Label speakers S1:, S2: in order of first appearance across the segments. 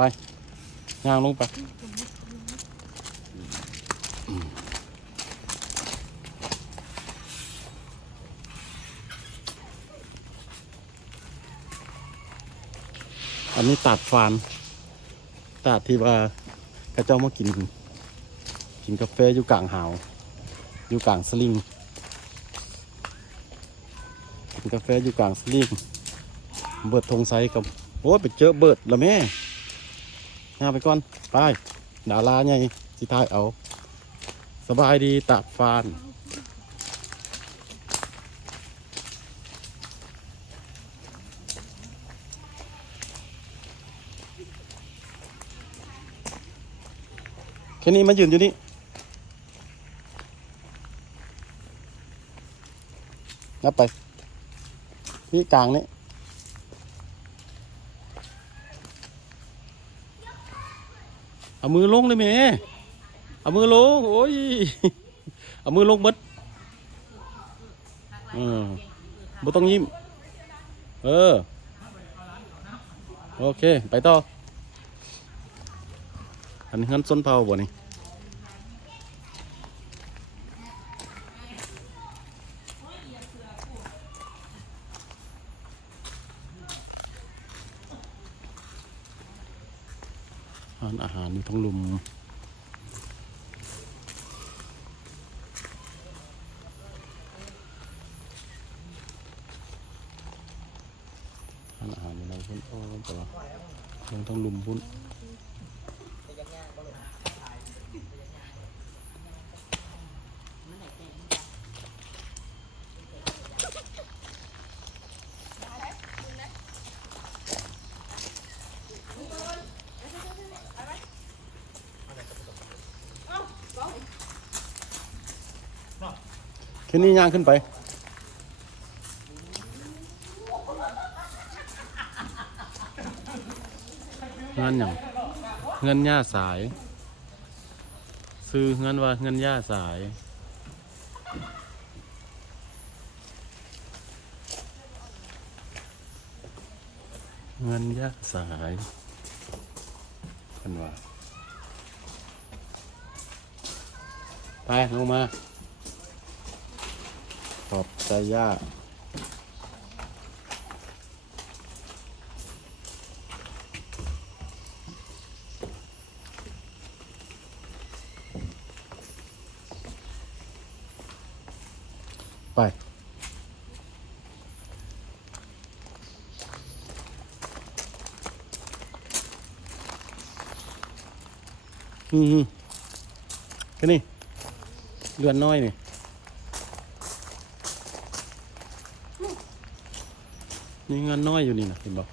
S1: ไปย่างลงไปอันนี้ตาดฟานตาดที่ว่ากระเจ้ามากิน กินกาแฟอยู่กลางหาวอยู่กลางสลิงกินกาแฟอยู่กลางสลิงเบิดธงไซกับโอ้ยไปเจอเบิดละแม่ งาไปก่อน ไป ดาราไงสิทายเอา สบายดีตากฟานแค่นี้มายืนอยู่นี่นับไป ที่กลางนี่ เอามือลงเลยแม่เอามือลงโอ้ยเอามือลงบดเออบ่ต้องยิ้ม เออ โอเค ไปต่อ อันนี้งั้นส้นเผาบ่นี่านอาหารอยู่ทั้งลุมร้านอาหารอยู่ในพุ่นโอ้แต่ว่ายังต้งลุมพุ่น ขึ้นนี่ย่างขึ้นไปงานอย่างเงินย่าสาย ซื้อเงินว่าเงินย่าสายเงินย่าสายกันว่า ไป ลงมา ขอบใจย่าไปอืมอืมแค่นี้เลือนน้อยนี่ นี่เงินน้อยอยู่นี่นะเห็นบอก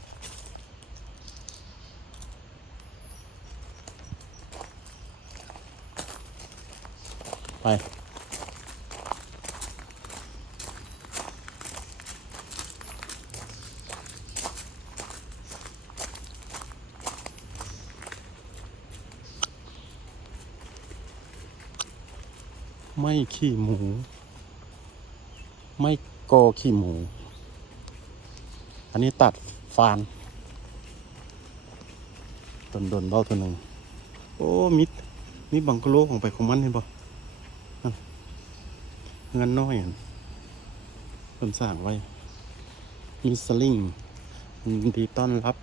S1: ไป ไม่ขี้หมู ไม่กอขี้หมู นนี้ตัดฟานดนดนเบ้าตัวหนึ่งโอ้มิดมีบังกะโลของไปของมันเห็นปะเงินน้อยอันเพิ่มสร้างไว้ มีสลิงดีต้อนรับ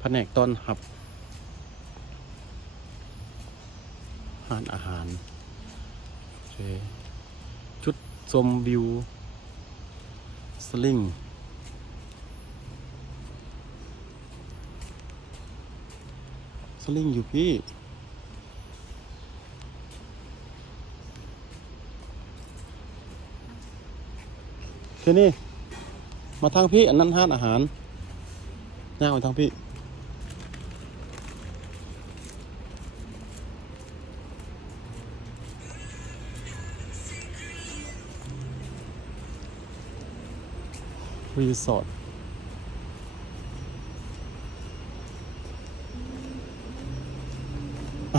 S1: แผนกต้อนรับอาหารอาหารโอเคชุดชมวิว สลิง สลิงอยู่พี่ ทีนี่ มาทางพี่ อันนั้นห้านอาหารย่างไปทางพี่ รีสอร์ท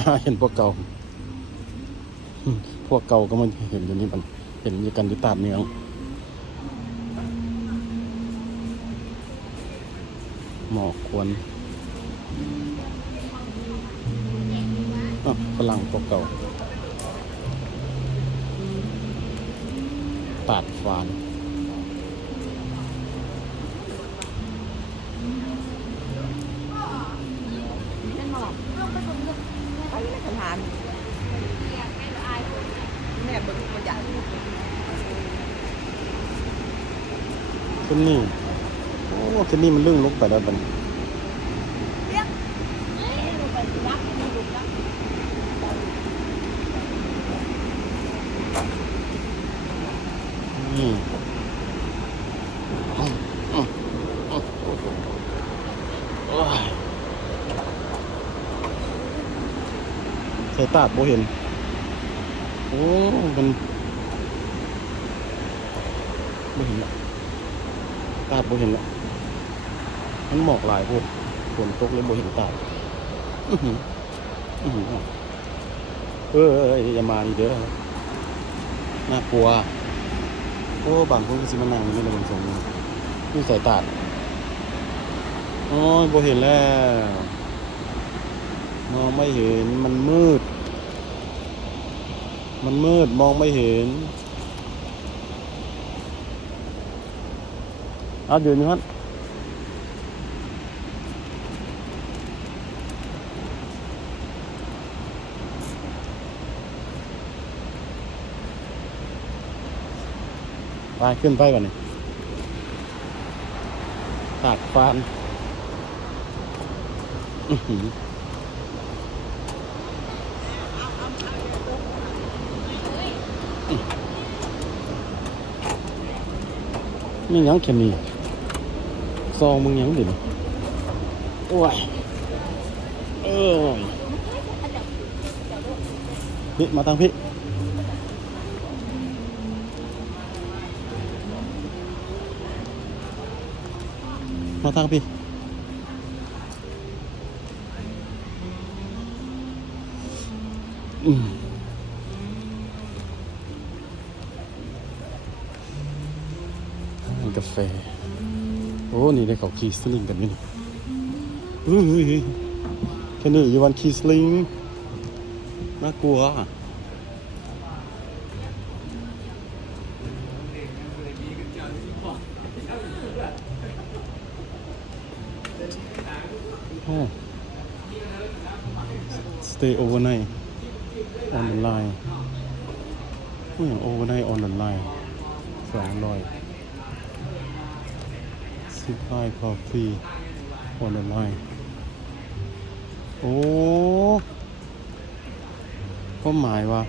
S1: อ่าเห็นพวกเก่าพวกเก่าก็มันเห็นอยู่นี่มัน เห็นอยู่กันอยู่ตามเนืองหมอกควนฝรั่งตัวเก่าตาดฟาน
S2: นมาหรอกไปเลยคำถามแม่เบิ่งตัวอย่าง
S1: ขึ้นนี่โอ้ขึ้นนี่มันลื่นลงไปแล้วบันนี่อืมอืมอืมโอ้ยใส่ตาบ่เห็น โอ้มันบ่เห็นละ ตาดบ่เห็นละมันหมอกหลายพวกฝนตกเลยบ่เห็นตาดอือหืออือหือเอออย่ามาอีเด้อน่ากลัวโอ้บางคนก็สิมานั่งอยู่ในระเบิดสงนี่นี่ใส่ตาดโอ้ยบ่เห็นแล้วมองไม่เห็นมันมืด มันมืดมองไม่เห็น เอาเดี๋ยวนี้ฮะไปขึ้นไปก่อนนี่ตากฟานนี่ยังแค่นี้ ซองมึงหยังดินโอ้ยเอ้ยพี่มาทางพี่มาทางพี่อืมร้านกาแฟ โอ้นี่ได้เขาคีสลิงกันนี่เฮ้ยเฮ้ยเฮ้ยแค่นี้อยู่วันคีสลิงน่ากลัวอะโอ้ stay overnight on the line ไม่อย่าง overnight on the line สองร้อย สิบไลน์ coffee on the line โอ้ก็หมายว่า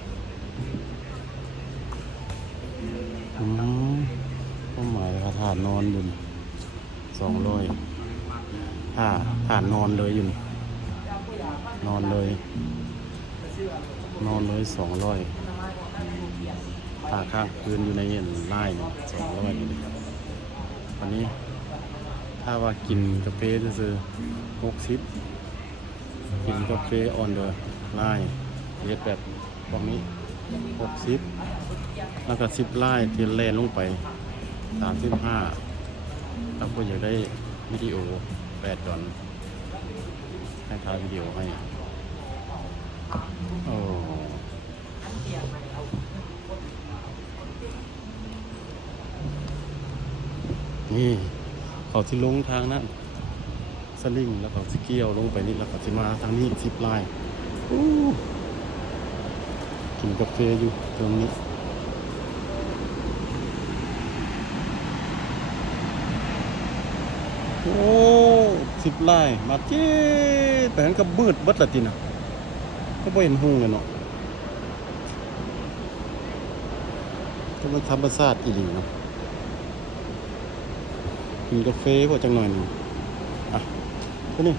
S1: อืมก็หมายว่าฐานนอนอยู่สองร้อยถ้าฐานนอนเลยอยู่ นอนเลย นอนเลยสองร้อยถ้าข้างคืนอยู่ในไล่สองร้อยนี่อันนี้ ถ้าว่ากินกาแฟซื้อหกสิบกินกาแฟออนเดอร์ไล่เยสแบบพวกนี้หกสิบแล้วก็สิบไล่ที่แลนลงไปสามสิบห้าแล้วก็อยากได้วิดีโอแปดดอนให้ถ่ายวิดีโอให้โอ้นี่ เขาที่ลงทางนั้นสลิงแล้วเขาสิเกี่ยวลงไปนี่แล้วเขาสิมาทางนี้ซิปไลน์กินกาแฟอยู่ตรงนี้โอ้สิบไลน์มาเจ๊ไปหันกับมืดเบัดละตินะก็บ่เห็นหุ่งเลยเนาะก็มันธรรมชาติอีหลีเนาะ กินกาแฟพอจังหน่อยหนึงอะก็นี่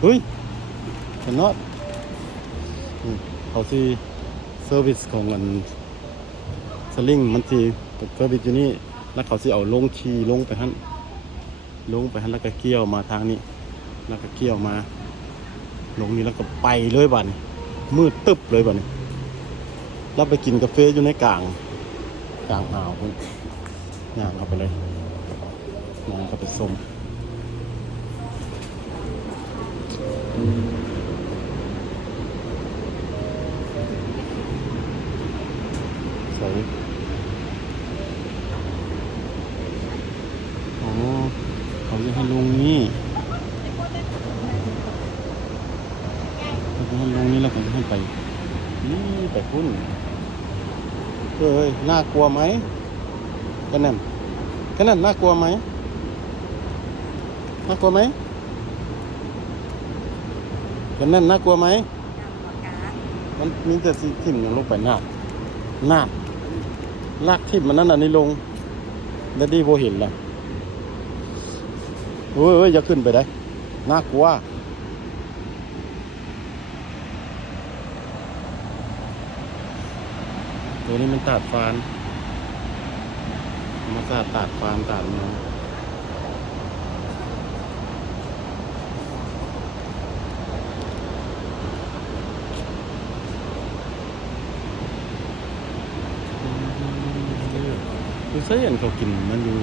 S1: เฮ้ยเห็นนอืมเขาที่เซอร์วิสของอันสลิงมันที่เซอร์วิสอยู่นี่แล้วเขาสิเอาลงคีลงไปหันลงไปหันแล้วก็เกี่ยวมาทางนี้ แล้วก็เกี่ยวมาลงนี้แล้วก็ไปเลยบัดนี้ มืดตึบเลยบัดนี้เราไปกินกาแฟอยู่ในกลาง กลางอ่าวคุณย่างเข้าไปเลยย่างเข้าไปส้มใส่อ๋อเขาจะให้ลงนี่เขาจะให้ลงนี่แล้วเขาจะให้ไป นี่ ไปพุ่นเอ้ยน่ากลัวไหมกันนั่นกันนั่นน่ากลัวไหมน่ากลัวไหมกันนั่นน่ากลัวไหมมันมีแต่สิทิ่มลงไปหน้าหน้าลากทิ่มมันนั่นน่ะนี่ลงแล้วดีโบเห็นละเฮ้ยเฮ้ยอย่าขึ้นไปได้น่ากลัว ตัวนี้มันตัดฟานมาตาดตัดฟานตัดเนื้อคือเสียนเขากินมันอยู่